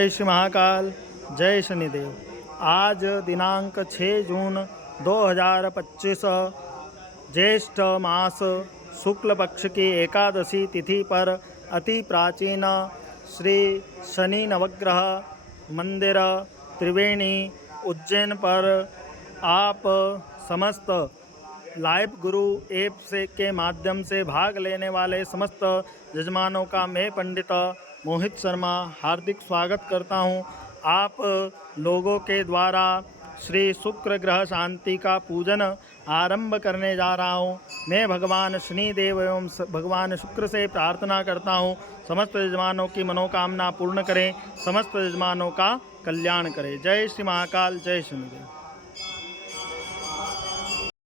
जय श्री महाकाल, जय शनिदेव। आज दिनांक 6 जून 2025 ज्येष्ठ मास शुक्ल पक्ष की एकादशी तिथि पर अति प्राचीन श्री शनि नवग्रह मंदिर त्रिवेणी उज्जैन पर आप समस्त लाइव गुरु ऐप से के माध्यम से भाग लेने वाले समस्त यजमानों का मैं पंडित मोहित शर्मा हार्दिक स्वागत करता हूं। आप लोगों के द्वारा श्री शुक्र ग्रह शांति का पूजन आरंभ करने जा रहा हूं। मैं भगवान शनिदेव एवं भगवान शुक्र से प्रार्थना करता हूं, समस्त यजमानों की मनोकामना पूर्ण करें, समस्त यजमानों का कल्याण करें। जय श्री महाकाल, जय शनिदेव।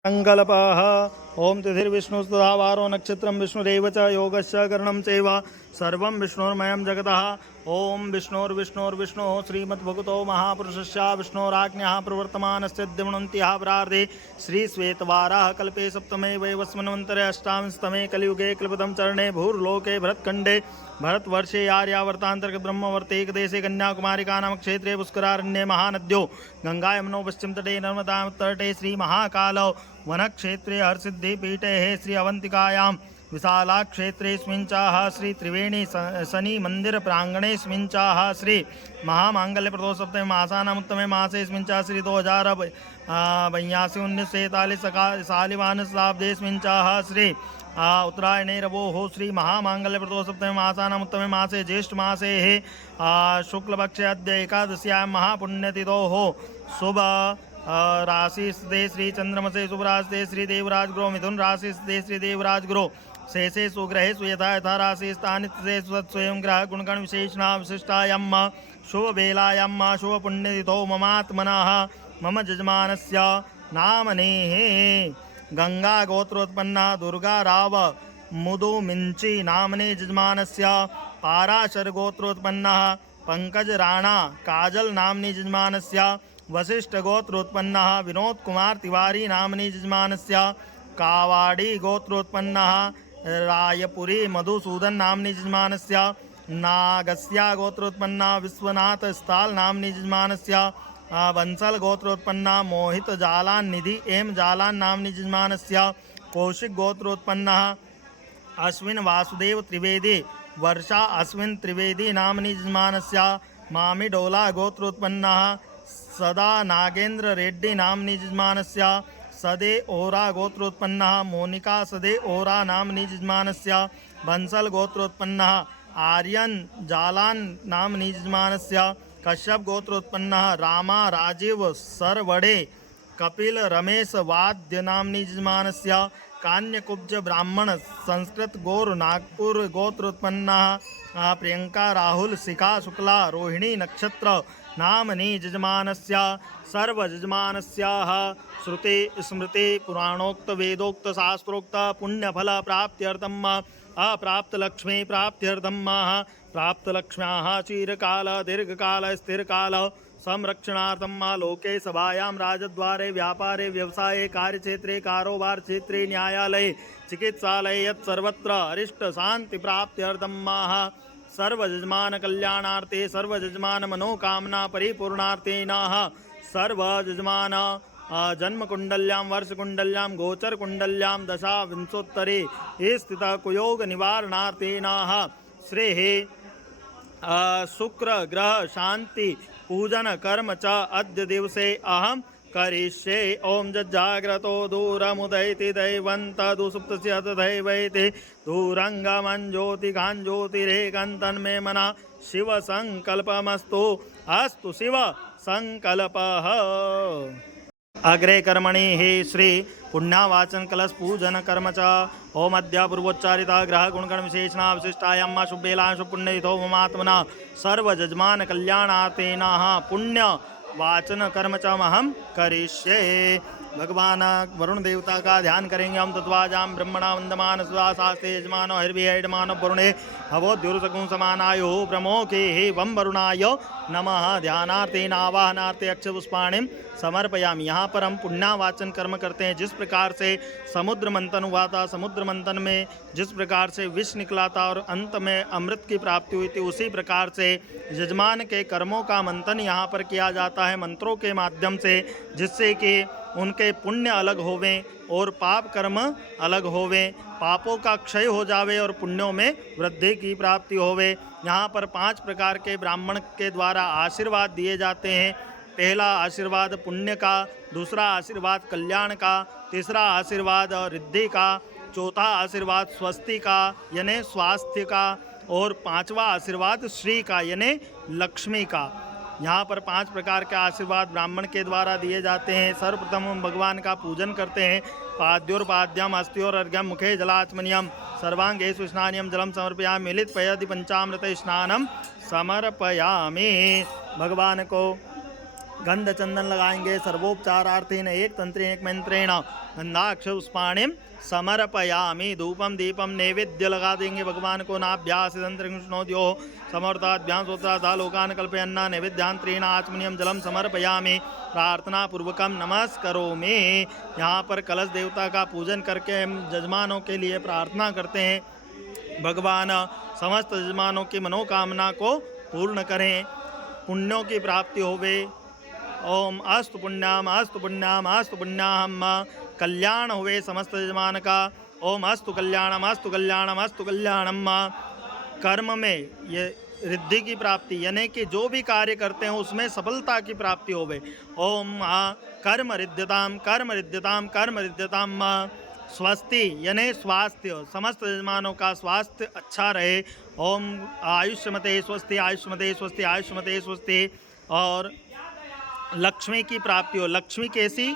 संकल्पः ओम तिथिर्विष्णुस्तथा वारो नक्षत्रं विष्णुरेव च योगस्य करणं चैव सर्वं विष्णुर्मयं जगतः। ओम विष्णुर्विष्णुर्विष्णुः श्रीमद्भगवतो महापुरुषस्य विष्णोराज्ञः प्रवर्तमानस्य द्विगुणन्त्यः प्रार्थे श्री श्वेतवाराह कल्पे सप्तमे वैवस्वन्वन्तरे अष्टाविंशतमे कलियुगे कल्पतम चरणे भूर्लोके भरतखण्डे भरतवर्षे आर्यावर्तांतर्गत ब्रह्मवर्ते एकदेशे कन्याकुमारिका नाम क्षेत्रे पुष्करारण्ये महानद्यो गंगा यमुनो पश्चिम तटे नर्मदा तटे श्री महाकाल वन क्षेत्रे हरसिद्धिपीठे श्री अवंतिकायां विशाला क्षेत्रेस्मिन् चाह श्री त्रिवेणी शनि मंदिर प्रांगणेस्मिन् चाह श्री महामांगल्यप्रदो सप्तमे मासानाम् उत्तमे मासेस्मिन् चाह श्री 2082 सालिवान शताब्देस्मिन् चाह श्री उत्तरायणे रवोः श्री महामांगल्यप्रदो सप्तमे मासानाम् उत्तमे मासे ज्येष्ठ मासे शुक्लपक्षे अद्य एकादश्यां महापुण्यतिथोः शुभ राशि स्थिते श्री चंद्रमसे शुभ राशि श्री देवराज ग्रह मिथुन राशि स्थिते श्री देवराज ग्रह शेषे सुग्रहे सुयथा यथा राशि स्थानित स्वयं ग्रह गुणगण विशेषणा विशिष्टायां शुभ बेलायां शुभ पुण्यतिथौ ममात्मनः मम यजमानस्य नामनेः गंगा गोत्रोत्पन्ना दुर्गा राव मुदुमिंची नामने यजमानस्य पाराशर गोत्रोत्पन्नः पंकज राणा काजल नामनी यजमानस्य वशिष्ठ गोत्रोत्पन्नः विनोद कुमार तिवारी नामनी यजमानस्य कावाड़ी गोत्रोत्पन्नः रायपुरी मधुसूदन नामनी यजमानस्य नागस्या गोत्रोत्पन्ना विश्वनाथ स्थाल नामनी यजमानस्य बंसल गोत्रोत्पन्ना मोहित जालान निधि एम जालान नामनी यजमानस्य कौशिक गोत्रोत्पन्नः अश्विन वासुदेव त्रिवेदी वर्षा अश्विन त्रिवेदी नामनी यजमानस्य मामिडोला गोत्रोत्पन्नः सदा नागेंद्र रेड्डी नामनी यजमानस्य सदे ओरा गोत्रोत्पन्नः मोनिका सदे ओरा नामनी यजमानस्य बंसल गोत्रोत्पन्नः आर्यन जालान नामनी यजमानस्य कश्यप गोत्रोत्पन्नः रामा राजीव सरवड़े कपिल रमेश वाद्य नामनी यजमानस्य कान्यकुब्ज ब्राह्मण संस्कृत गौर नागपुर गोत्रोत्पन्नः प्रियंका राहुल शिखा शुक्ला रोहिणी नक्षत्र नामनी यजमानस्य सर्व यजमानस्याः श्रुति स्मृति पुराणोक्त वेदोक्त शास्त्रोक्त पुण्यफल प्राप्त्यर्थम अप्राप्त लक्ष्मी प्राप्त्यर्थम प्राप्त लक्ष्म्याः चिरकाल दीर्घकाल स्थिरकाल संरक्षणार्थम लोके सभायां राजद्वारे व्यापारे व्यवसाये कार्यक्षेत्रे कारोबार क्षेत्रे न्यायालये चिकित्सालये यत् सर्वत्र अरिष्ट शांति प्राप्त्यर्थम सर्व यजमान कल्याणार्थे सर्व यजमान मनोकामना परिपूर्णार्थेनः सर्व यजमान जन्म कुंडल्यां वर्ष कुंडल्यां गोचर कुंडल्यां दशा विंशोत्तरे स्थित कुयोग निवारणार्थेनः श्रेः शुक्र ग्रह शांति पूजन कर्म च अद्य दिवसे अहम करिष्ये। ओम जज्जाग्रतो दूरमुदयति दैवन्तदुसुप्तस्य तथैवैति दूरङ्गमञ्ज्योतिकान् ज्योतिरेकन्तन्मे मनः शिव संकल्पमस्तु अस्तु शिव संकल्पः। अग्रे कर्मणि हे श्री पुण्यावाचन कलश पूजन कर्म च ओम अद्य पूर्वोच्चारिता ग्रह गुणगण विशेषणा विशिष्टायां शुभेलां शुभपुण्यतिथौ ममात्मना सर्व यजमान कल्याणार्थेनः पुण्य वाचन कर्म च महं करिष्ये। भगवान वरुण देवता का ध्यान करेंगे। हम तत्वाजाम ब्रह्मणा वंदमान सुदासास्ते यजमानो हरिर्विहयमानो वरुणे हवोद्युर्सगुं समानायो ब्रह्मोके हे वम वरुणाय नमः। ध्यानार्थेन आवाहनार्थे अक्षपुष्पाणिं समर्पयामि। यहाँ पर हम पुण्यावाचन कर्म करते हैं। जिस प्रकार से समुद्र मंथन हुआ था, समुद्र मंथन में जिस प्रकार से विष निकला था और अंत में अमृत की प्राप्ति हुई थी, उसी प्रकार से यजमान के कर्मों का मंथन यहाँ पर किया जाता है मंत्रों के माध्यम से, जिससे कि उनके पुण्य अलग होवें और पाप कर्म अलग होवें, पापों का क्षय हो जावे और पुण्यों में वृद्धि की प्राप्ति होवे। यहाँ पर 5 प्रकार के ब्राह्मण के द्वारा आशीर्वाद दिए जाते हैं। पहला आशीर्वाद पुण्य का, दूसरा आशीर्वाद कल्याण का, तीसरा आशीर्वाद रिद्धि का, चौथा आशीर्वाद स्वस्ति का यानी स्वास्थ्य का, और 5वां आशीर्वाद श्री का यानी लक्ष्मी का। यहाँ पर 5 प्रकार के आशीर्वाद ब्राह्मण के द्वारा दिए जाते हैं। सर्वप्रथम हम भगवान का पूजन करते हैं। पाद्योर्पाद्यम अस्त्योर्घ्यम मुखे जलाचमनियम सर्वांगेषु स्नानियम जलम समर्पयामि मिलित पयदि पंचामृत स्नानम समर्पयामि। भगवान को गंध चंदन लगाएंगे। सर्वोपचारार्थेन एक तंत्रेण एक मंत्रेण गंधाक्षपुष्पाणिं समर्पयामि। धूपम दीपम नैवेद्य लगा देंगे भगवान को। नाभ्यास तंत्रिष्णोद्यो समर्थाभ्यां सोत्राधा लोकान कल्पयन्ना नैवेद्यांत्रेण आचमनीयम जलम समर्पयामि प्रार्थना पूर्वकम नमस्करोमि। यहाँ पर कलश देवता का पूजन करके हम यजमानों के लिए प्रार्थना करते हैं। भगवान समस्त यजमानों की मनोकामना को पूर्ण करें, पुण्यों की प्राप्ति होवे। ओम अस्तु पुण्याम अस्तु पुण्याम अस्तु पुण्याम। कल्याण हुए समस्त यजमान का। ओम अस्तु कल्याणम अस्तु कल्याणम अस्तु कल्याणम। कर्म में ये रिद्धि की प्राप्ति यानी कि जो भी कार्य करते हैं उसमें सफलता की प्राप्ति होवे। ओम कर्म रिद्ध्यताम कर्म रिद्ध्यताम कर्म रिद्ध्यताम। स्वस्ति यानी स्वास्थ्य, समस्त यजमानों का स्वास्थ्य अच्छा रहे। ओम आयुष्मते स्वस्ति आयुष्मते स्वस्ति आयुष्मते स्वस्ति। और लक्ष्मी की प्राप्ति हो। लक्ष्मी कैसी?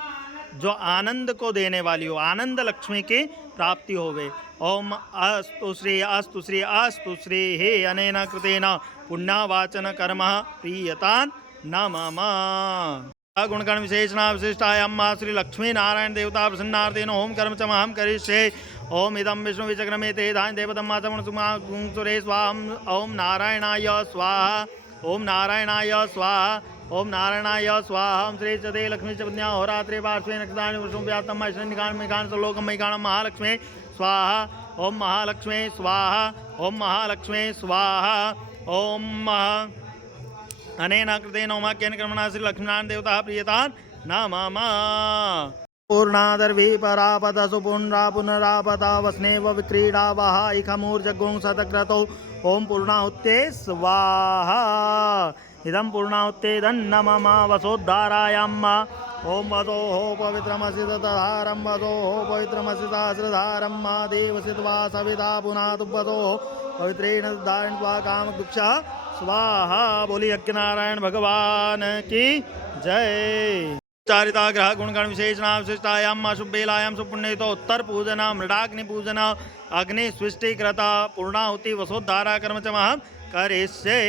जो आनंद को देने वाली हो, आनंद लक्ष्मी की प्राप्ति होवे। ओम अस्तु श्री अस्तु श्री अस्तु श्री। हे अनेन कृतेन पुण्यावाचन कर्म प्रीयतान् नमः। गुणगण विशेषणा विशिष्टायां श्री लक्ष्मी नारायण देवता प्रसन्नार्थेन ओम कर्म च महं करिष्ये। ओम इदं विष्णु विचक्रमे ते धान्य देवतम सुरे स्वाहा। ओम नारायणाय स्वाहा ओम नारायणाय स्वाहा ओम नारायणाय स्वाहा। ओम श्री चदे लक्ष्मी चपन्या होरात्रे पार्श्वे नक्षत्राणि पुरुषों व्याप्तम ऐश्वर्यनिकान मेकान सर्वलोकम मैकाणम महालक्ष्मी स्वाहा। ओम महालक्ष्मी स्वाहा ओम महालक्ष्मी स्वाहा। ओम अनेन कृतेन ओमाख्येन कर्मणा श्री लक्ष्मीनारायण देवता प्रीयतान् नमः। पूर्णादर्वी परापद सुपुनरा पुनरापदा वस्नेव विक्रीडा वहा इखमूर्जगुं शतक्रतौ। ओम पूर्णाहुते स्वाहा। इदं पूर्णाहुतेदन्न मम वसोद्धारायाम्। ओम वसोः पवित्रमसि तदारं वसोः पवित्रमसि सहस्रधारं मा देवसित्वा सविता पुनः तुवसोः पवित्रेण धारण त्वा कामदुक्षः स्वाहा। बोली यज्ञनारायण भगवान की जय। चारिता ग्रह गुणगण विशेषणा विशिष्टायां शुभेलायां सुपुण्यतो उत्तर पूजन मृडाग्नि पूजन अग्नि सृष्टिकृता पूर्णाहुति वसोद्धारा कर्म च महं करिष्ये।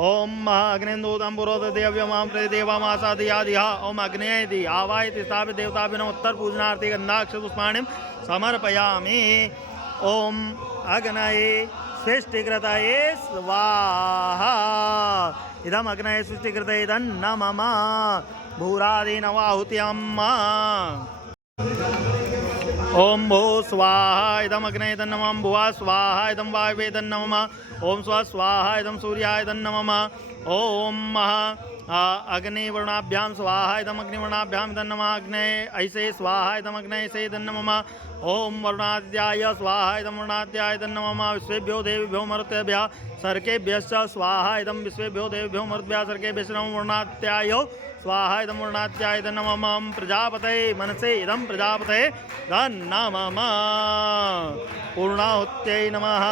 ओम अग्निन्दूतं पुरोददेव्यमां प्रतिदेवामासादियादिहा। ओम अग्नेयदि आवायति स्थापित देवताभिनो उत्तर पूजनार्थे गन्धाक्षपुष्पाणिं समर्पयामि। ओम अग्नये सृष्टिकृतये स्वाहा। इदम् अग्नये सृष्टिकृतये तन्नमः भूरादीनवाहुत्यम्। ओम भू स्वाहा इदम् अग्नये तन्नमः भुवा स्वाहा इदं वायवे तन्नमः। ओम स्व स्वाहा इदं सूर्याय तन्नमः। ओम अग्निवर्णाभ्यां स्वाहा इदम् अग्निवर्णाभ्यां तन्नमः। अग्नये ऐसे स्वाहा इदम् अग्नये ऐसे तन्नमः। ओम वरुणाद्याय स्वाहा इदं वरुणाद्याय तन्नमः। विश्वेभ्यो देवेभ्यो मरुतेभ्यः सर्केभ्यश्च स्वाहा इदं विश्वेभ्यो देवेभ्यो मरुतेभ्यः सर्केभ्यश्च वरुणाद्याय स्वाहा इदं वरुणाद्याय तन्नमः। प्रजापतये मनसे इदं प्रजापतये तन्नमः। पूर्णाहुत्यै नमः।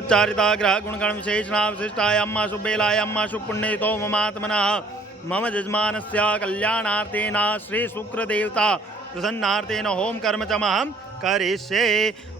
चारिता ग्रह गुणगण विशेषणा विशिष्टायां शुभेलायां शुभपुण्यतो ममात्मनः मम यजमानस्य कल्याणार्थेन श्री शुक्रदेवता प्रसन्नार्थेन होम कर्म च महं करिष्ये।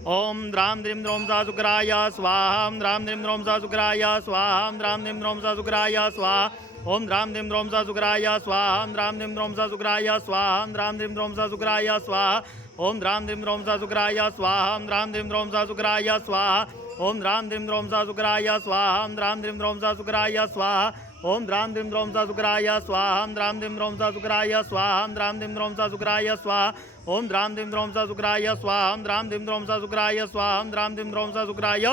ओम द्रां द्रीं द्रौं सा शुक्राय स्वाहा। द्रां द्रीं द्रौं सा शुक्राय स्वाहा। द्रां द्रीं द्रौं सा शुक्राय स्वाहा। ओम द्रां द्रीं द्रौं स शुक्राय स्वाहा ओम द्रां द्रीं द्रौं स शुक्राय स्वाहा ओम द्रां द्रीं द्रौं स शुक्राय स्वाहा ओम द्रां द्रीं द्रौं स शुक्राय स्वाहा ओम द्रां द्रीं द्रौं स शुक्राय स्वाहा ओम द्रां द्रीं द्रौं स शुक्राय स्वाहा ओम द्रां द्रीं द्रौं स शुक्राय स्वाहा ओम द्रां द्रीं द्रौं स शुक्राय स्वाहा ओम द्रां द्रीं द्रौं स शुक्राय स्वाहा ओम द्रां द्रीं द्रौं स शुक्राय स्वाहा ओम द्रां द्रीं द्रौं स शुक्राय स्वाहा ओम द्रां द्रीं द्रौं स शुक्राय स्वाहा ओम द्रां द्रीं द्रौं स शुक्राय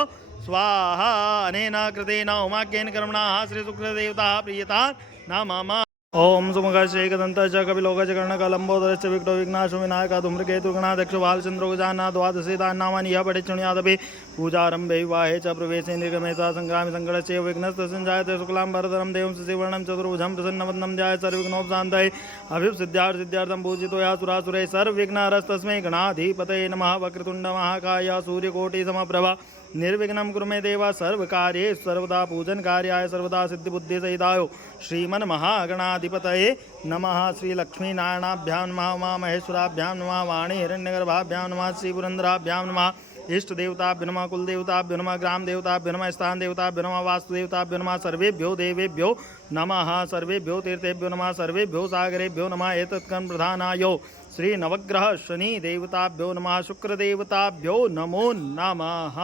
स्वाहा अनेन कृतेन होमाख्येन कर्मणा श्री शुक्रदेवता प्रीयता नमः। ओम सुमुखश्चैकदन्तः च कपिलोकश्च कर्णकलम्बोदरश्च विकटो विघ्नाशो विनायकः धूम्रकेतुः गणाध्यक्षो बालचन्द्रो गजाननः द्वादशेतानि नामानि यः पठेत् शृणुयादपि पूजारम्भे विवाहे च प्रवेशे निर्गमे च सङ्ग्रामे सङ्कटस्य विघ्नस्तस्य जायते शुक्लाम्बरधरं देवं शशिवर्णं चतुर्भुजं प्रसन्नवदनं ध्यायेत् सर्वविघ्नोपशान्तये अभिसिद्ध्यार्थसिद्ध्यार्थं पूजितो सुरासुरैः सर्वविघ्नहरस्तस्मै गणाधिपतये नमः। वक्रतुण्ड महाकाय सूर्यकोटिसमप्रभा निर्विघ्नं कुरु मे देव सर्वकार्येषु सर्वदा पूजन कार्याय सर्वदा सिद्धिबुद्धिसहिताय श्रीमन्महागणाधिपतये नमः। श्रीलक्ष्मीनारायणाभ्यां नमः उमामहेश्वराभ्यां नमः वाणी हिरण्यगर्भाभ्यां नमः श्रीपुरन्दराभ्यां नमः इष्ट देवताभ्यो नमः कुल देवताभ्यो नमः ग्राम देवताभ्यो नमः स्थान देवताभ्यो नमः वास्तु देवताभ्यो नमः सर्वेभ्यो देवेभ्यो नमः सर्वेभ्यो तीर्थेभ्यो नमः सर्वेभ्यो सागरेभ्यो नमः एतत्कर्म प्रधानाय श्री नवग्रह शनि देवताभ्यो नमः शुक्र देवताभ्यो नमो नमः।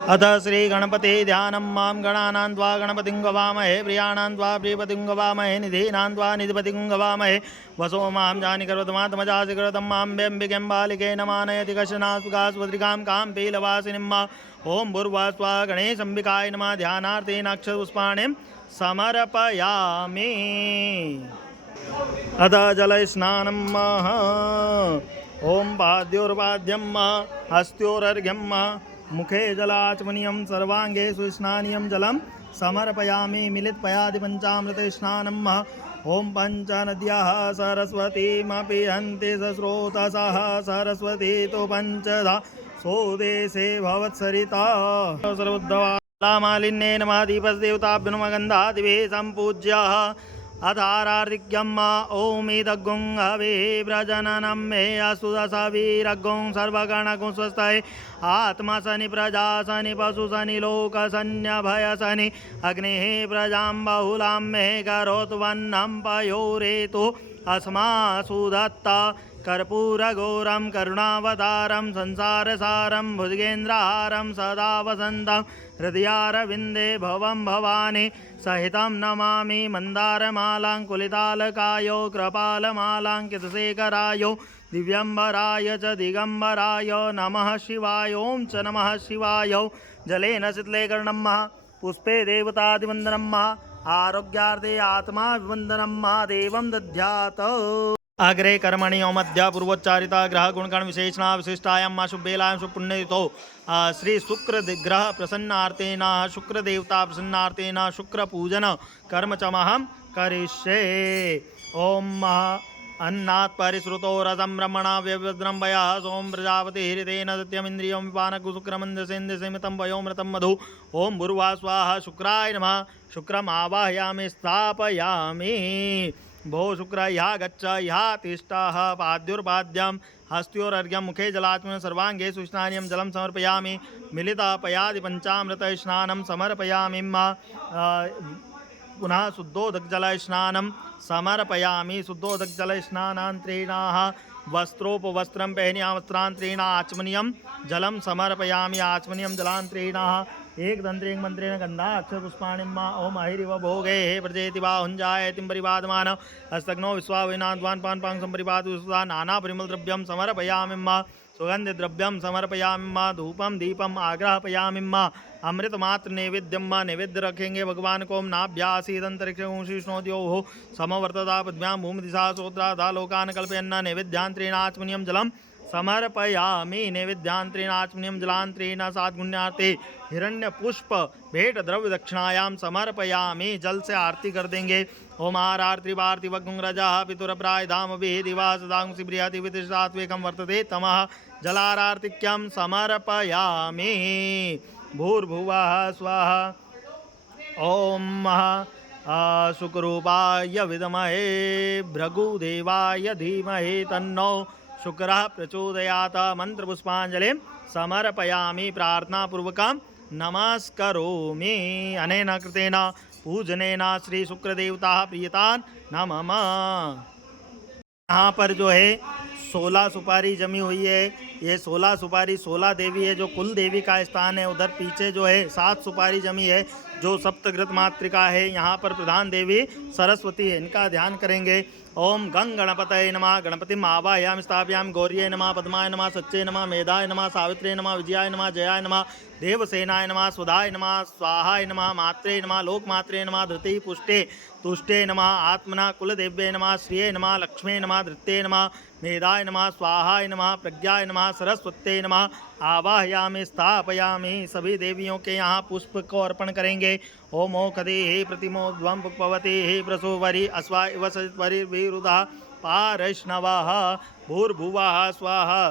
अथ श्री गणपते ध्यानं मां गणानां त्वा गणपतिं गवामहे प्रियाणां त्वा प्रियपतिं गवामहे निधीनां त्वा निधिपतिं गवामहे वसो मां जानि कर्वतमात्मजासि कृतं मां व्यम्बिकें बालिके नमानयति कशनास्वद्रिकां कां पीलवासिनीं मा ओं भूर्वा स्वा गणेशम्बिकाय नमः। ध्यानार्थेन अक्षरपुष्पाणिं समर्पयामि। अथ जलस्नानं ओं पाद्योर्पाद्यं हस्त्योरर्घ्यं मुखे जलाचमनीयं सर्वांगेषु स्नानीयं जलं समर्पयामि। मिलितपयादि पंचामृतस्नानम् ओं पञ्चनद्याः सरस्वतीमपि हन्ति सस्रोतसः सरस्वती तु पञ्चधा सोदेशे भवत्सरिता सर्वोद्धवालामालिन्ये नमः। दीपस्देवताभ्यो नमः गन्धादिभिः सम्पूज्यः अथारार्घ्यं ओमिदग्गुं हवे प्रजननं मे अस्तु दशवीरग्गुं सर्वगणगुं स्वस्ताय आत्मा शनि प्रजा शनि पशु शनि लोक शन्यभयशनि अग्निः प्रजां बहुलां मे करोतु वह्नं पयोरेतु अस्मासु दत्ता कर्पूरघोरं करुणावतारं संसारसारं भुजगेन्द्रहारं सदा वसन्तं हृदयारविन्दे भवं भवानी सहितं नमामि। मन्दारमालाङ्कुलितालकायो कृपालमालाङ्कितशेखरायो दिव्यम्बराय च दिगम्बराय नमः शिवाय ओं च नमः शिवाय। जलेन शीतलीकरणं पुष्पे देवतादिवन्दनं आरोग्यार्थे आत्माभिवन्दनं देवं दद्यात्। अग्रे कर्मणि मध्य पूर्वोच्चारिता ग्रह गुणगण विशेषणा विशिष्टायां शुभेलायां सुपुण्यतो श्री शुक्र ग्रह प्रसन्नार्थेन शुक्र देवता प्रसन्नार्थेन शुक्र पूजन कर्म चमहं करिष्ये। ओम अन्नात् परिश्रुतो रसं ब्रह्मणा व्यवद्रं वयः सोम प्रजापति हृतेन सत्यमिन्द्रियं विपानकु शुक्रमन्दसेन्द्रसेमितं वयोमृतं मधु ओम भूर्वा स्वाहा शुक्राय नमः। शुक्रम् आवाहयामि स्थापयामि। भो शुक्र यहाँ गच्छ यहाँ तिष्ठः पाद्योर्पाद्यं हस्त्योरर्घ्यं मुखे जलाचमनं सर्वाङ्गेषु स्नानीयं जलं समर्पयामि। मिलितपयादि पंचामृत स्नानं समर्पयामि। पुनः शुद्धोदकजलस्नानं समर्पयामि। शुद्धोदकजलस्नानान्तरेणाः वस्त्रोपवस्त्रं पहनिया वस्त्रान्तरेण आचमनीयं जलं समर्पयामि। आचमनीयं जलान्तरेणाः एकदंत्रेण मंत्रेण गंधा अक्षरपुष्पाणिं ओम अहिरिव भोगे हे प्रजेति वा हुंजायतिं परिपादमान हस्तग्नो विश्वाविनाद्वान् पानपां संपरिपादु विश्वा नाना परिमलद्रव्यं समर्पयामि। सुगन्धद्रव्यं समर्पयामि। धूपम दीपम आग्रहपयामि। अमृतमात्र नैवेद्यम नैवेद्य रखेंगे भगवान को। नाभ्यासीदंतरिक्षोषिष्णोद्योः समवर्तता पद्भ्यां भूमिदिशा सोत्राधा लोकान् कल्पयन्न नैवेद्यान्तरेण आचमनीयं जलं समर्पयामि। नैवेद्यान्तरेण आचमनीयं जलान्तरेण साद्गुण्यार्थे हिरण्य पुष्प भेंट द्रव्य दक्षिणायां समर्पयामि। जल से आरती कर देंगे। ओम आरती वार्ति वग्रजा पितुरप्राय धाम विधिवास दांसि बृहति वितिष्ठात्वेकं वर्तते तमः जलारार्तिक्यं समर्पयामि। भूर्भुवः स्वाहा। ओम शुक्रूपाय विद्महे भृगुदेवाय धीमहि तन्नो शुक्रः प्रचोदयात्। मंत्रपुष्पांजलिं समर्पयामि। प्रार्थनापूर्वकं नमस्करोमि। अनेन कृतेन पूजनेन श्री शुक्रदेवता प्रियतान नमः। यहाँ पर जो है 16 सुपारी जमी हुई है। ये 16 सुपारी 16 देवी है, जो कुल देवी का स्थान है। उधर पीछे जो है 7 सुपारी जमी है, जो सप्तघृत मातृका है। यहाँ पर प्रधान देवी सरस्वती है। इनका ध्यान करेंगे। ओम गंग गणपतये नमः। गणपतिम आवाहयामि स्थापयामि। गौर्ये नमः, पद्माय नमः, सच्चे नमः, मेधाय नमः, सावित्रे नमः, विजयाय नमः, जयाय नमः, देवसेनाय नमः, सुधाय नमः, स्वाहाय नमः, मात्रे नमः, लोकमात्रे नमः, धृति पुष्टे तुष्टे नमः, आत्मना कुलदेव्ये नमः, श्रिये नमः, लक्ष्मे नमः, धृत्ये नमः, मेधाय नमः, स्वाहाय नमः, प्रज्ञाय नमः, सरस्वत्यै नमः। आवाहयामि स्थापयामि। सभी देवियों के यहाँ पुष्प को अर्पण करेंगे। ओम ओखदे हे प्रतिमोध्वं पुष्पवते हे प्रसोवरी अस्वा इव सरिर्विरुधा पारैष्णवः भूर्भुवः स्वाहा।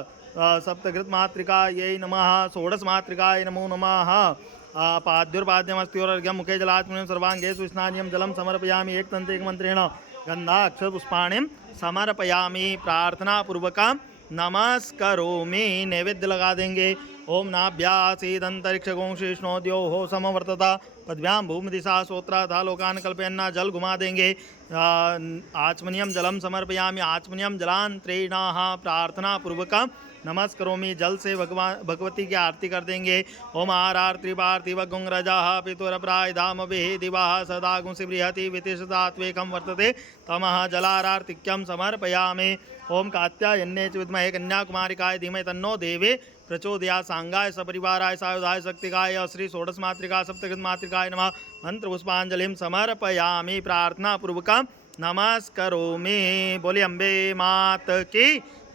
सप्तघृत मातृकायै नमः। षोडश मातृकायै नमो नमः। पाद्युर्पाद्यमस्त्योर्घ्यं मुखे जलात्मनं सर्वांगेषु स्नानियं जलं समर्पयामि। एकतन्त्रेकमन्त्रेण गन्धाक्षरपुष्पाणिं समर्पयामि। प्रार्थनापूर्वकं नमस्करोमि। नैवेद्य लगा देंगे। ओम नाभ्यासीदंतरिक्षगों शेषणोद्योः समवर्तता पद्भ्यां भूमिदिशा श्रोत्राधा लोकान् कल्पयन्ना। जल घुमा देंगे। आचमनीयं जलम समर्पयामि। आचमनीयं जलांतरेणाः प्रार्थनापूर्वकं नमस्करोमि। जल से भगवती की आरती कर देंगे। ओम आरार त्रिपार्थिव गुंगरजाः पितुरप्राय धामभिः दिवाः सदा गुंसि बृहति वितिशतात्वेकं वर्तते तमः जलारार्तिक्यं समर्पयामि। ओम कात्यायन्ये च विद्महे कन्याकुमारिकाय धीमहि तन्नो देवी प्रचोदयात्। सांगाय सपरिवाराय सायुधाय शक्तिकाय श्री षोडश मातृका सप्तघृत मातृकाय नमः। मंत्र पुष्पांजलिं समर्पयामि। प्रार्थना पूर्वकं नमस्करोमि। बोले अम्बे मात की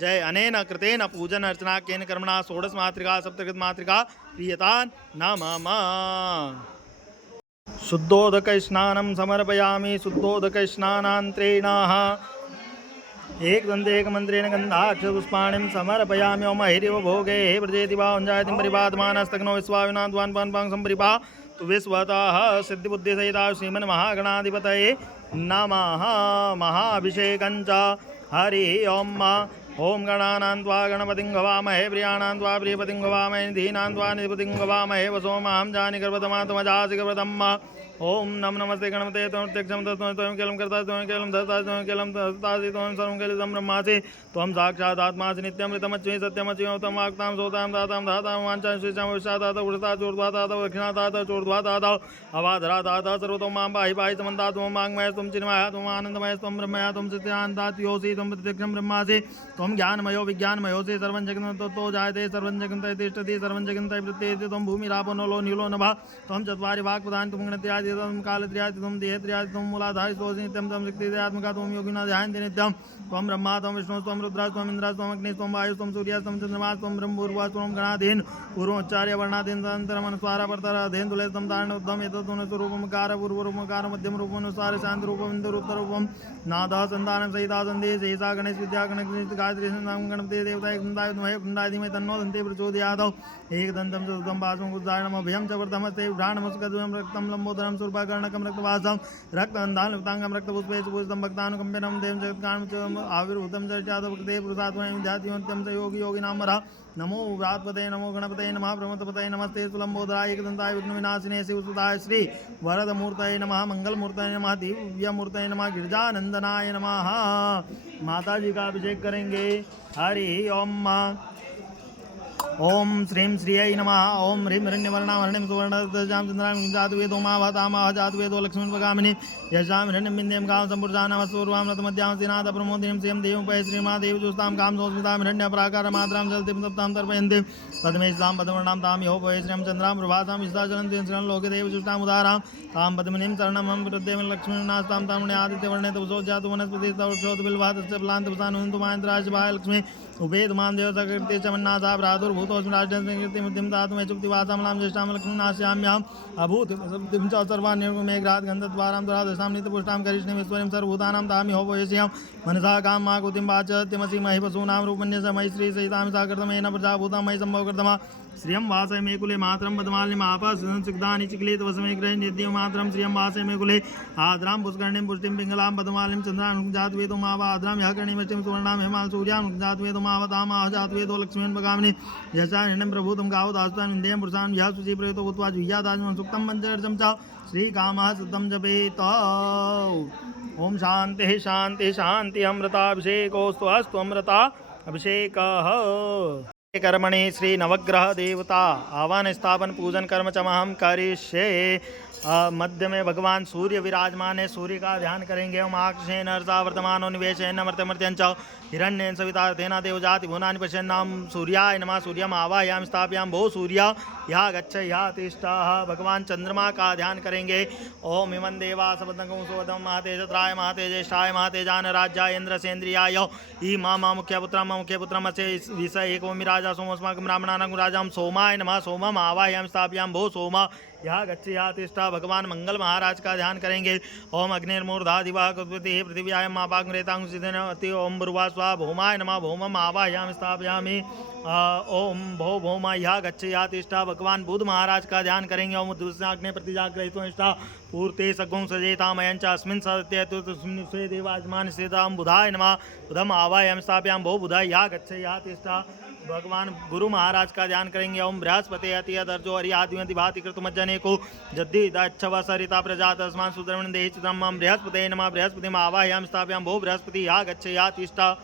जय। अनेन कृतेन पूजन अर्चना केन कर्मणा षोडश मातृका सप्तघृत मातृका प्रियतान् नमः। शुद्धोदक स्नानं समर्पयामि। शुद्धोदक स्नानांतरेणाः एकदन्तेकमन्त्रेण गन्धाक्षरपुष्पाणिं समर्पयामि। ओम हरिव भोगे हे व्रजेति वा उञ्जायतिं परिपादमानस्तग्नो विश्वाविनाद्वान् पान् सम्परिपा तु विश्वतः सिद्धिबुद्धिसहिता श्रीमन्महागणाधिपतये नमः। महाभिषेकञ्च हरिः ओम। ओम गणानां त्वा गणपतिं गवामहे प्रियाणां त्वा प्रियपतिं गवामहे निधीनां त्वा निधिपतिं गवामहे वसोमहं जानि गर्भतमा त्वमजासि गर्भतम्। ओम नम नमस्ते गणपते त्वं त्यक्षं त्वं केलं कर्ता त्वं केलं धर्ता त्वं केलं धर्तासि त्वं सर्वं केलितं ब्रह्मासि त्वं साक्षात् आत्मासि नित्यमृतमच्युत सत्यमच्युत त्वं वाक्तां सोतां दातां धातां वाञ्छां श्रीचां विशादात उषता चूर्ध्वातात दक्षिणातात चूर्ध्वातात अवाधरातात सर्वतो मां पाहि पाहि समन्तात् त्वं वाङ्मय त्वं चिन्मय त्वं आनन्दमय त्वं ब्रह्मय त्वं सत्यान्तात् योऽसि त्वं प्रत्यक्षं ब्रह्मासि त्वं ज्ञानमयो विज्ञानमयोऽसि सर्वं जगन्तो जायते सर्वं जगन्तः तिष्ठति सर्वं जगन्तः प्रत्येति त्वं भूमिरापो नलो नीलो नभः त्वं चत्वारि वाक्पदानि त्वं गणत्यादि त्वं कालत्र्यादि त्वं देहत्र्यादि त्वं मूलाधारि स्तोषि नित्यं त्वं शक्तित्यात्मका त्वं योगिना ध्यायन्ति नित्यं त्वं ब्रह्मा त्वं विष्णु त्वं रुद्रा त्वं इन्द्रा त्वं अग्नि त्वं वायु त्वं सूर्य त्वं चन्द्रमा त्वं ब्रह्मपूर्वा त्वं गणाधीन पूर्वोच्चार्य वर्णाधीन तदनन्तरमनुस्वार परतराधीन तुले त्वं तारणोद्धम एतद् स्वरूपमकार पूर्वरूपमकार मध्यम रूपमनुसार शांति रूपम इंद्र रूपम नादः संतानं सहिता सन्धि शेषा गणेश विद्या गणेश गायत्री नाम गणपति देवता एकदन्ताय विद्महे कुण्डाय धीमहि तन्नो दन्ते प्रचोदयात्। एकदन्तं चतुर्थं पाशं कुज्जायनम् अभयं च वर्धमस्ते भ्राणमस्कद्वयं रक्तं लम्बोदरं शूर्पकर्णकं रक्तवासं रक्तबन्धानुक्ताङ्गं रक्तपुष्पे पूजितं भक्तानुकम्पिनं देवं जगत्कारणं आविर्भूतं चर्चादभक्ते पुरुषात्मनं ध्यातिवन्त्यं च योगी योगिनामरः। नमो व्रातपते नमो गणपते नमः प्रमथपते नमस्ते सुलम्बोदराय एकदन्ताय विघ्नविनाशिने शिवसुताय श्री वरदमूर्तये नमः मंगलमूर्तये नमः दिव्यमूर्तये नमः गिरिजानंदनाय नमः। माता जी का अभिषेक करेंगे। हरि ओम। ओम श्रीं श्रियै नमः। ओम ह्रीं हिरण्यवर्णावर्णिं सुवर्णजां चन्द्रां जातवेदो मावतामः जातवेदो लक्ष्मीर्वगामिनी यशां हिरण्यमिन्द्यं गां सम्पूर्जानमसूर्वां रतमध्यां श्रीनाथ प्रमोदिनीं श्रियं देवपय श्रीमादेवी जुस्तां कां सोस्मितां हिरण्यपराकारमात्रां जलतिं तप्तां तर्पयन्तीं पद्मेशां पद्मवर्णां तां योपय श्रियं चन्द्रां प्रभासां विश्वाचरन्तीं श्रियं लोके देवजुष्टां उदारां तां पद्मिनीं चरणं प्रत्येव लक्ष्मीनास्तां तामुणे आदित्यवर्णे तपसोज्जातु वनस्पति तवक्षोतबिल्वातस्य फलान्तपसानुन्तु मायन्द्राशिवाय लक्ष्मी उपेद मां देवसकृत्य च मन्नासा प्रादुर्भूतोऽस्मि राजकीर्तिं दातुं चुक्तिवासां ज्येष्ठां लक्ष्मीनाश्याम्याम् अभूतिं च सर्वान्यमेघ्रात् गन्धद्वारां दुरादशां नित्यपुष्टां करिष्णीमीश्वरीं सर्वभूतानां तामि होपयस्यां मनसा कामाकुतिं वाचत्यमसि महि पशूनां रूपण्यस मयि श्रीसहितां साकृतमेन प्रजाभूतां मयि सम्भवकृतमा श्रियं वासय मे कुले मातरं पद्मालिनीम् आपसिग्धानि चिक्लित वसमे ग्रहे निद्यं मातरं श्रियं वासय मे कुले आद्रां पुष्करणीं पुष्टिं पिङ्गलां पद्मालिनीं चन्द्रां जातवेदो माव आद्रां यः करणीमष्टिं सुवर्णां हेमां सूर्यां जातवेदो मावतामाह जातवेदो लक्ष्मीन्वगामिनी यशानिनं प्रभूतं गावो दास्तान् विन्देयं पुरुषान् यः शुचि प्रयुतो भूत्वा जुह्यादाजमं सुक्तं पञ्चवर्षं च श्रीकामः सुतं जपेत। ओम शांति शांति शांति अमृताभिषेकोस्तु अस्तु अमृता अभिषेकः। कर्मणि श्री नवग्रह देवता आवाहन स्थापन पूजन कर्म चमहम करिष्ये। मध्य में भगवान सूर्य विराजमान है, सूर्य का ध्यान करेंगे। हम आक्षेन अर्चा वर्तमानो निवेशेन मर्त्यमर्त्यंच हिरण्येन सवितार्थेन देवजाति भुवनानि पश्यन्नाम सूर्याय नमः। सूर्यम आवाहयामि स्थापयामि भो सूर्य यः गच्छ यः तिष्ठः। भगवान चंद्रमा का ध्यान करेंगे। ओम इमं देवा सबदंगं सोदम महातेजत्राय महातेजेष्ठाय महातेजान राज्याय इंद्रसेन्द्रियाय ई मा मुख्यपुत्रम अस्य विषय एकोमि राजा सोमस्माकं ब्राह्मणानां राजां सोमाय नमः। सोमम आवाहयामि स्थापयामि भो सोम यह गच्छ यह तिष्ठा। भगवान मंगल महाराज का ध्यान करेंगे। ओम अग्निर्मूर्धा दिवा कुर्वती पृथिव्यां मापाग्निरेतांसिदेन ओम बुर्वा स्वा भौमाय नमः। भौमम आवाहयामि स्थापयामि ओम भो भौमा यह गच्छ यह तिष्ठा। भगवान बुध महाराज का ध्यान करेंगे। ओम दुष्णाग्ने प्रतिजाग्रहितो निष्ठा पूर्ते सगुं सजेतामयं च अस्मिन् सत्यतु तस्मिन् स्वे देवाजमान स्थितां बुधाय नमः। बुधम आवाहयामि स्थापयामि भो बुधा यह गच्छ यह तिष्ठा। भगवान गुरु महाराज का ध्यान करेंगे। ओम बृहस्पति अति दर्जो हरि आदि भाति कृतमज्जने को जद्दि दच्छव सरिता प्रजा तस्मान् सुद्रवण देहि चित्रम बृहस्पति नमः। बृहस्पति आवाहयामि स्थापयामि भो बृहस्पति या गच्छ या तिष्ठा।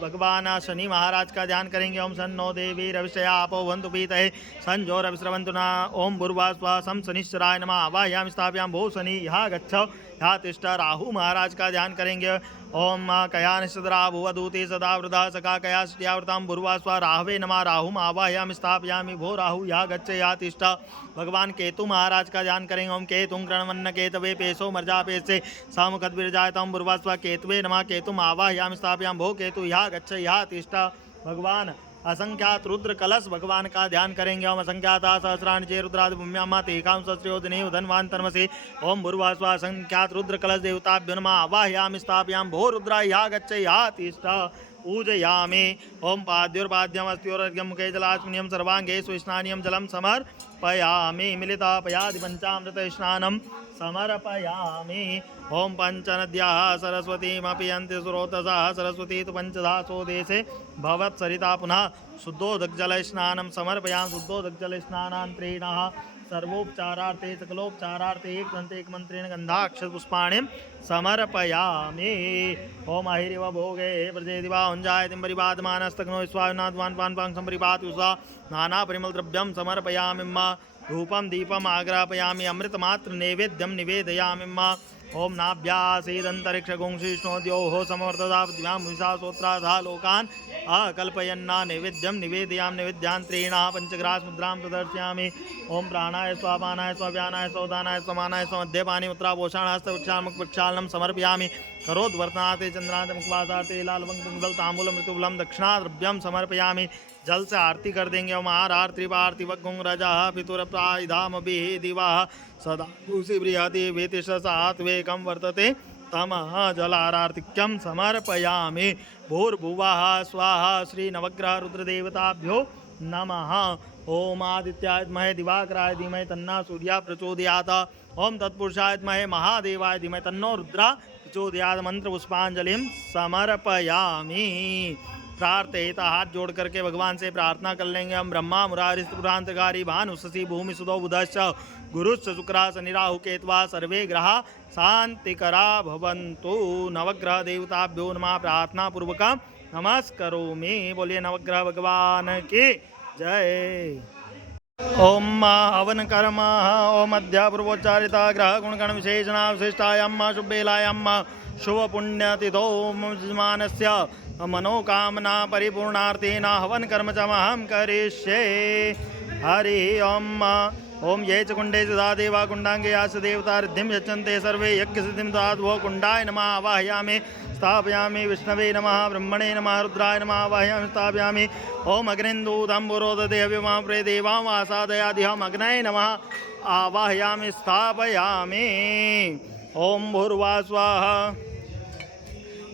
भगवान शनि महाराज का ध्यान करेंगे। ओम सन नो देवी रविषया आपो वंतु पीतये संजो रविश्रवंतु न। ओम भूर्वा स्वा सम शनिश्चराय नमः। आवाहयामि स्थापयामि भो शनि यः गच्छ यः तिष्ठा। राहु महाराज का ध्यान करेंगे। ओम कया निषद्रा भुवदूते सदा वृदा सका कया स्त्यावृतां भूर्वा स्वा राहवे नमः। राहुम आवाहयामि स्थापयामि भो राहु यः गच्छ यः तिष्ठा। भगवान केतु महाराज का ध्यान करेंगे। ओम केतुं कृण्वन्न केतवे पेशो मर्जा पेशे सामुखद्विर्जायतां भूर्वा स्वा केतवे नमः। केतुम आवाहयामि स्थापयामि भो केतु यः गच्छ यः तिष्ठा। भगवान असंख्यात रुद्र कलश भगवान का ध्यान करेंगे। ओम असंख्याता सहस्राणि चे रुद्रादि भूम्यामा तेकां सहस्रयोजने धनवान तन्मसे। ओम भूर्वा स्वा असंख्यात रुद्र कलश देवताभ्यो नमः। आवाहयामि स्थापयामि भो रुद्रा यः गच्छ यः तिष्ठा। पूजयामि। ओम पाद्योर्पाद्यम अस्त्योर्घ्यं मुखे जलास्मिन्यं सर्वांगे स्नानीयं जलं समर्पयामि। मिलितापयादि पंचामृत स्नानं समर्पयामि। ओम पंचनद्याः सरस्वतीमपि यन्ति स्रोतसः सरस्वती तु पंचधासो देशे भवत्सरिता पुनः शुद्धोदकजलस्नानं समर्पयामि। शुद्धोदकजलस्नानान्तरेणः सर्वोपचारार्थे सकलोपचारार्थे एक मंत्रेण गंधाक्षरपुष्पाणि समर्पयामि। ओम अहिरिव भोगे प्रजेदिवा उञ्जायतिं परिपादमानस्तग्नो विश्वानाद्वान् पान्पां सम्परिपातु सा नाना परिमलद्रव्यं समर्पयामि। धूपं दीपम् आग्रापयामि। अमृतमात्र नैवेद्यं निवेदयामि। ओम नाभ्यासीदन्तरिक्षगुंशिष्णोद्योः समवर्तदा पृथिव्यां विशा सोत्राधा लोकान् अकल्पयन्ना नैवेद्यं निवेदयामि। नैवेद्यान्तरेण पंचग्रासमुद्रां प्रदर्शयामि। ओम प्राणाय स्वापानाय स्वाव्यानाय स्वदानाय समानाय स्वमध्यपानि मुद्रापोषाणास्तवक्षालनं समर्पयामि। करोद्वर्तनाते चंद्रांत मुखवासार्थे लालवंगल तांबूल मृतुबलम दक्षिणाद्रव्यम समर्पयामि। जल से आरती कर देंगे। ओम आरती पार्थिव गुंग रजा पितुरप्राधाम दिवा सदा उसी बृहति वेतिषसात्वेकं वर्तते तमः जलारार्तिक्यं समर्पयामि। भूर्भुवः स्वाहा श्री नवग्रह रुद्रदेवताभ्यो नमः। ओम आदित्याय विद्महे दिवाकराय धीमहि तन्नः सूर्यः प्रचोदयात्। ओम तत्पुरुषाय विद्महे महादेवाय धीमहि तन्नो रुद्रः प्रचोदयात्। मंत्र पुष्पांजलिं समर्पयामि। प्रार्थयिता हाथ जोड़ करके भगवान से प्रार्थना कर लेंगे। हम ब्रह्मा मुरारी पुरांतकारी भानु शशि भूमि सुदो बुधश्च गुरुश्च शुक्रा शनि राहु केतवा सर्वे ग्रहा शांतिकरा भवन्तु। नवग्रह देवताभ्यो नमः प्रार्थना पूर्वक नमस्करोमि। बोलिए नवग्रह भगवान की जय। ओम हवन कर्म ओम अध्या पूर्वोच्चारिता ग्रह गुणगण विशेषणा विशिष्टायां शुभेलायां शुभ पुण्यतिथो यजमानस्य मनोकामना परिपूर्णार्थेन हवन कर्म चमहं करिष्ये। हरि ओम। ओम ये च कुंडे सदा देवा कुंडांगे यास देवता रिद्धिं यच्छन्ते सर्वे यज्ञसिद्धिं दाद्वो कुंडाय नमः। आवाहयामि स्थापयामि। विष्णवे नमः। ब्रह्मणे नमः। रुद्राय नमः। आवाहयामि स्थापयामि। ओम अग्निन्दूतं प्रे देवां वासादयादिहम् अग्नये नमः। आवाहयामि स्थापयामि। ओम भूर्वा स्वाहा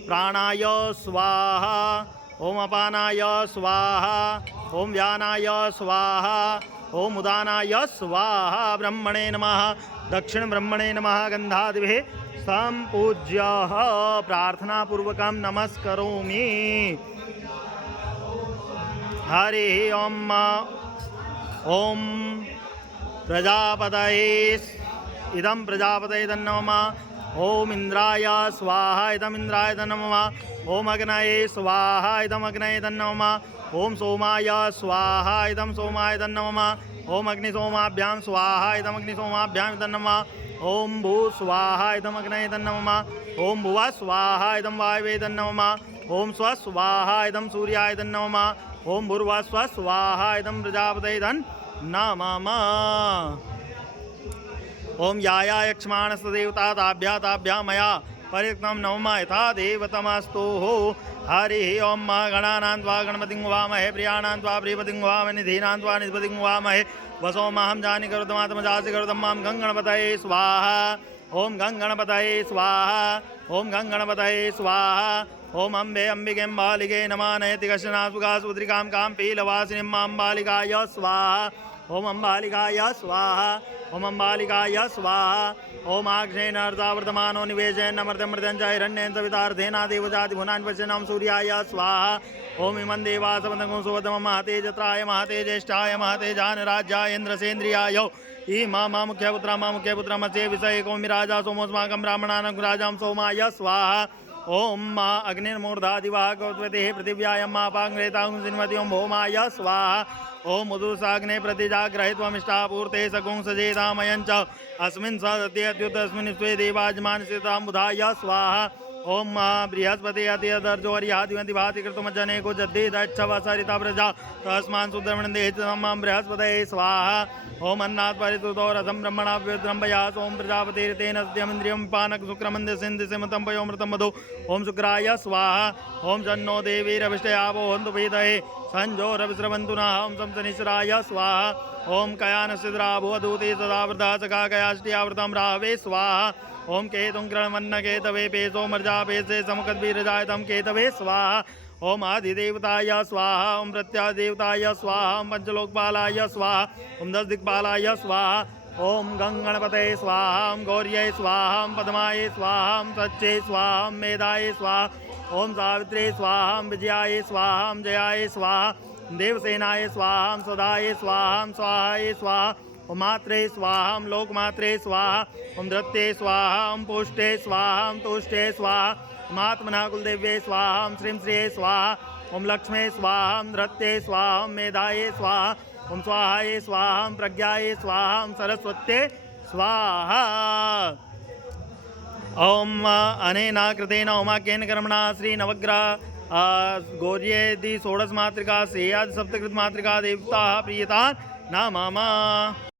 प्राणाय स्वाहा। ओम अपानाय स्वाहा। ओम व्यानाय स्वाहा। ओम उदानाय स्वाहा। ब्रह्मणे नमः। दक्षिण ब्रह्मणे नमः। गंधादिभिः संपूज्य प्रार्थना पूर्वकं नमस्करोमि। हरिः ॐ प्रजापतये इदं प्रजापतये तन्नमः। ॐ इन्द्राय स्वाहा इदम् इन्द्राय तन्नमः। ॐ अग्नये स्वाहा इदम् अग्नये तन्नमः। ॐ सोमाय स्वाहा इदं सोमाय तन्नमः। ॐ अग्निसोमाभ्यां स्वाहा इदम् अग्निसोमाभ्यां तन्नमः। ॐ भू स्वाहा इदम् अग्नये तन्नमः। ॐ भुवः स्वाहा इदं वायवे तन्नमः। ॐ स्व स्वाहा इदं सूर्याय तन्नमः। ॐ भूर्भुवः स्वः स्वाहा इदं प्रजापतये तन्नमः। ॐ याया यक्ष्माणस्तदेवता ताभ्यां मया परिक्तं नमः यथा देवतमस्तु। हरिः ॐ गणानां त्वा गणपतिं वामहे प्रियाणां त्वा प्रियपतिं वामहे निधीनां त्वा निधिपतिं वामहे वसो माहं जानि करोतमात्मजासि करोतं मां गणपतये स्वाहा। ॐ गणपतये स्वाहा। ॐ गणपतये स्वाहा। ॐ अम्बे अम्बिके बालिके नमः नयति कश्चन सुगासुद्रिकां कां पीलवासिनीं अम्बालिकाय स्वाहा। ॐ अम्बालिकाय स्वाहा। ॐ अम्बालिकाय स्वाहा। ॐ आक्षेण अर्धावर्तमानो निवेशेन मर्त्यमृत्यं च हिरण्येन सवितार्थेन देवजातिभुवनान् पश्यन्नं सूर्याय स्वाहा। ॐ इमं देवासवन्दकं सुवदमं महते जत्राय महते ज्येष्ठाय महते जानराज्याय इन्द्रसेन्द्रियाय मा मुख्यपुत्र मत्स्ये विषये कौमिराजा सोमोऽस्माकं ब्राह्मणानां राजां सोमाय स्वाहा। ॐ अग्निर्मूर्धादिवाह गौतवतेः पृथिव्यायं मापाग्रेतां सिन्वति ॐ भौमाय स्वाहा। ॐ मधुसाग्ने प्रतिजाग्रहित्वमिष्टापूर्ते सगुं सजेतामयं च अस्मिन् सत्यत्युतस्मिन् स्वे देवाजमानसितां बुधाय स्वाहा। ॐ बृहस्पति अतिदर्जोर्यादिवन्ति भाति कृतमज्जनेको जद्देदच्छवसरिता प्रजा तस्मान् सुब्रह्मण्यं बृहस्पतये स्वाहा। ॐ अन्नात् परितुतो रथं ब्रह्मणा व्युद्रम्भयास। ॐ प्रजापतिर्तेन सत्यमिन्द्रियं पानक शुक्रमन्द्यसिन्धिसिमतं पयोमृतं मधु। ॐ शुक्राय स्वाहा। ॐ जन्नो देवीरभिष्टयावो हन्तु पीतये संजोरविस्रवन्तु नः। ॐ संसनिश्राय स्वाहा। ॐ कयानसिद्राभुवधूते सदावृतः सखाकयाष्टियावृतं राहवे स्वाहा। ॐ केतुं कृणवन्नकेतवे पेशो मर्जापेशे समुखद्भिरजायतं केतवे स्वाहा। ॐ आदिदेवताय स्वाहा। ॐ प्रत्यादेवताय स्वाहा। ॐ पञ्चलोकपालाय स्वाहा। ॐ दशदिक्पालाय स्वाहा। ॐ गणपतये स्वाहा। ॐ गौर्यै स्वाहा। ॐ पद्माय स्वाहा। ॐ सच्चे स्वाहा। ॐ मेधाय स्वाहा। ॐ सावित्रे स्वाहा। ॐ विजयाय स्वाहा। ॐ जयाय स्वाहा। देवसेनाय स्वाहा। ॐ सदाय स्वाहा। ॐ स्वाहाय स्वाहा। ॐ मात्रे स्वाहा। ॐ लोकमात्रे स्वाहा। ॐ धृत्ये स्वाहा। ॐ पुष्टे स्वाहा। ॐ तुष्टे स्वाहा। ॐ आत्मनः कुलदेव्ये स्वाहा। ॐ श्रीं श्रिये स्वाहा। ॐ लक्ष्मे स्वाहा। ॐ धृत्ये स्वाहा। ॐ मेधाये स्वाहा। ॐ स्वाहाय स्वाहा। ॐ प्रज्ञाय स्वाहा। ॐ सरस्वत्ये स्वाहा। ॐ अनेन कृतेन होमाख्येन कर्मणा श्री नवग्रह गौर्येदि षोडशमातृका श्रेयादि सप्तकृतमातृका देवता प्रीयतान् नमः।